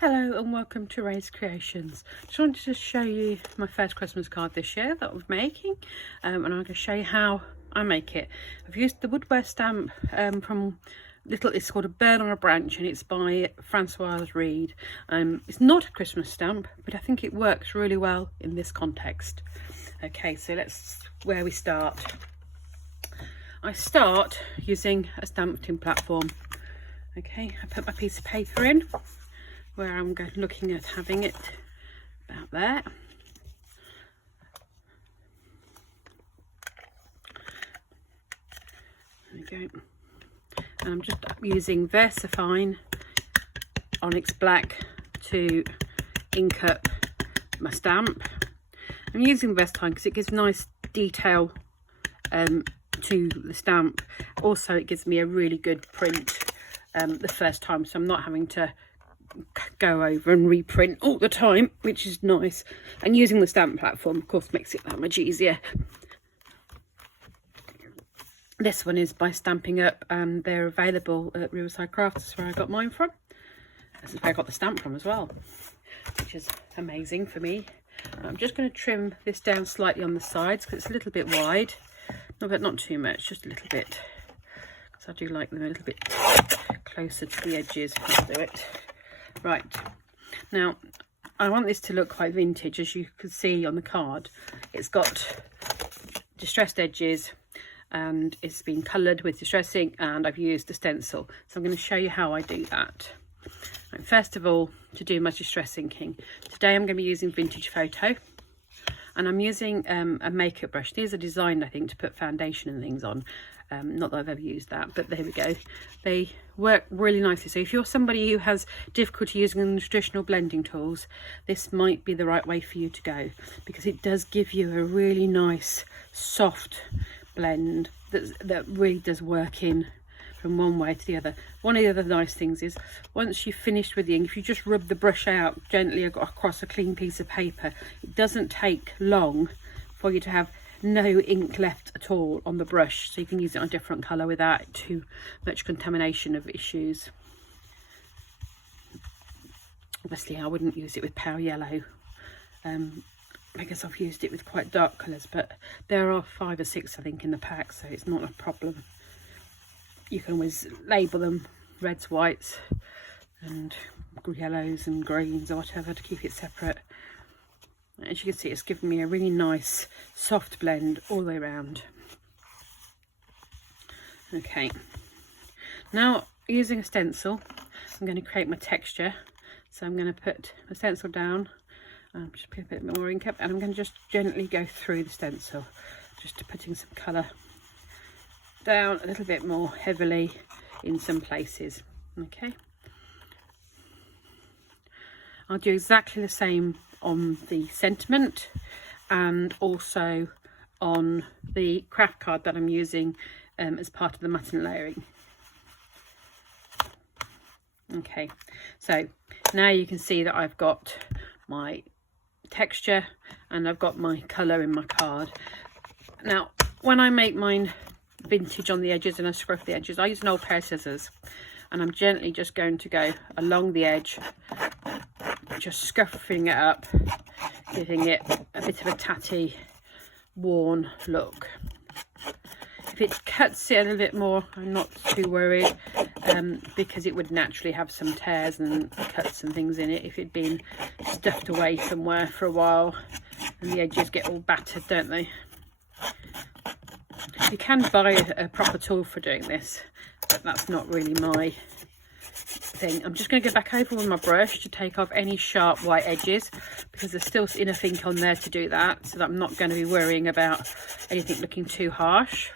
Hello and welcome to Ray's Creations. Just wanted to show you my first Christmas card this year that I'm making, and I'm going to show you how I make it. I've used the Woodware stamp from it's called A Bird on a Branch, and it's by Francoise Reed. It's not a Christmas stamp, but I think it works really well in this context. Okay, so where we start. I start using a stamping platform. Okay, I put my piece of paper in where I'm looking at having it about there. There we go. And I'm just using VersaFine Onyx Black to ink up my stamp. I'm using VersaFine because it gives nice detail to the stamp. Also, it gives me a really good print the first time, so I'm not having to go over and reprint all the time, which is nice. And using the stamp platform, of course, makes it that much easier. This one is by Stampin' Up, and they're available at Riverside Crafts. That's where I got mine from. This is where I got the stamp from as well, which is amazing for me. I'm just going to trim this down slightly on the sides because it's a little bit wide, but not too much, just a little bit, because I do like them a little bit closer to the edges. I'll do it. Right, now I want this to look quite vintage. As you can see on the card, it's got distressed edges and it's been coloured with distress ink, and I've used a stencil. So I'm going to show you how I do that. Right, first of all, to do my distress inking, today I'm going to be using Vintage Photo, and I'm using a makeup brush. These are designed, I think, to put foundation and things on. Not that I've ever used that, but there we go. They work really nicely. So if you're somebody who has difficulty using the traditional blending tools, this might be the right way for you to go, because it does give you a really nice soft blend that really does work in from one way to the other. One of the other nice things is, once you've finished with the ink, if you just rub the brush out gently across a clean piece of paper, it doesn't take long for you to have no ink left at all on the brush, so you can use it on a different colour without too much contamination of issues. Obviously I wouldn't use it with pale yellow, because I've used it with quite dark colours, but there are 5 or 6 I think in the pack, so it's not a problem. You can always label them reds, whites and yellows and greens or whatever to keep it separate. As you can see, it's given me a really nice soft blend all the way around. Okay, now using a stencil, I'm going to create my texture. So I'm going to put a stencil down, just put a bit more ink up, and I'm going to just gently go through the stencil, just putting some colour down a little bit more heavily in some places. Okay, I'll do exactly the same on the sentiment and also on the craft card that I'm using as part of the matten layering. Okay, so now you can see that I've got my texture and I've got my colour in my card. Now when I make mine vintage on the edges and I scruff the edges, I use an old pair of scissors, and I'm gently just going to go along the edge, just scuffing it up, giving it a bit of a tatty, worn look. If it cuts it a little bit more, I'm not too worried, because it would naturally have some tears and cuts and things in it if it'd been stuffed away somewhere for a while, and the edges get all battered, don't they? You can buy a proper tool for doing this, but that's not really my thing. I'm just going to go back over with my brush to take off any sharp white edges, because there's still enough ink on there to do that, so that I'm not going to be worrying about anything looking too harsh.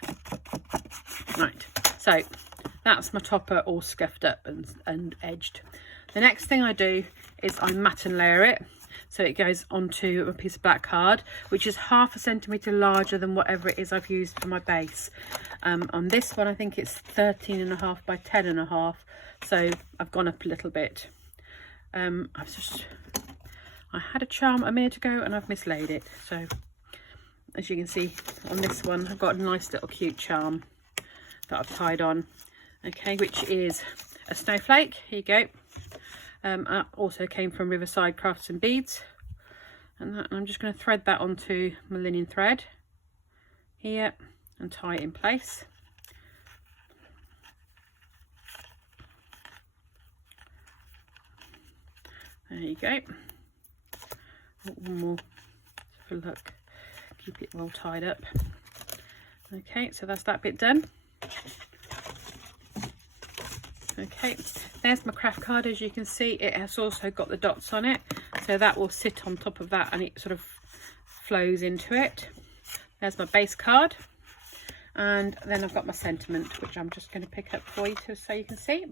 Right, so that's my topper all scuffed up and edged. The next thing I do is I matten layer it, so it goes onto a piece of black card, which is 1/2 centimetre larger than whatever it is I've used for my base. On this one I think it's 13.5 by 10.5, so I've gone up a little bit. I had a charm a minute ago and I've mislaid it, so as you can see on this one I've got a nice little cute charm that I've tied on, okay, which is a snowflake. Here you go. Also came from Riverside Crafts and Beads. And I'm just going to thread that onto my linen thread here and tie it in place. There you go. One more for look. Keep it well tied up. Okay, so that's that bit done. Okay, there's my craft card. As you can see, it has also got the dots on it, so that will sit on top of that and it sort of flows into it. There's my base card, and then I've got my sentiment, which I'm just going to pick up for you so you can see.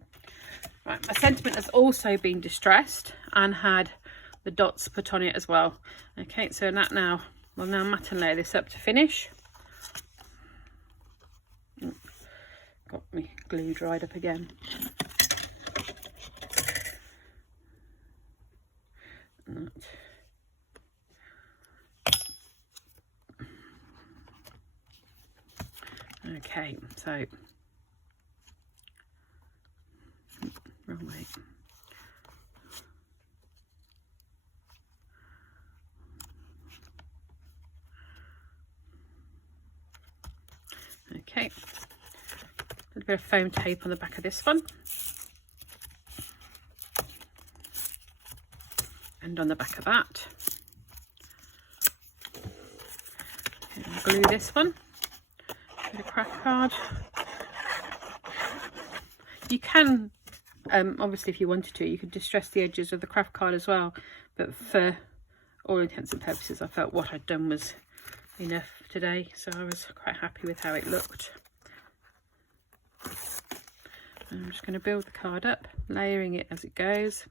Right, my sentiment has also been distressed and had the dots put on it as well. Okay, so that now we'll now mat and layer this up to finish. Got me glue dried up again. Okay, so wrong way. Okay, a little bit of foam tape on the back of this one, and on the back of that. Okay, I'll glue this one. Bit of craft card. You can, obviously, if you wanted to, you could distress the edges of the craft card as well. But for all intents and purposes, I felt what I'd done was enough today, so I was quite happy with how it looked. I'm just going to build the card up, layering it as it goes.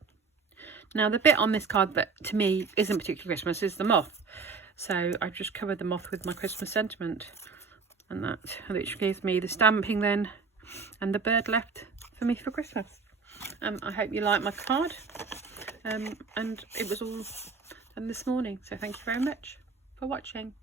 Now the bit on this card that to me isn't particularly Christmas is the moth, so I just covered the moth with my Christmas sentiment, and that which gives me the stamping then and the bird left for me for Christmas. I hope you like my card, and it was all done this morning, so thank you very much for watching.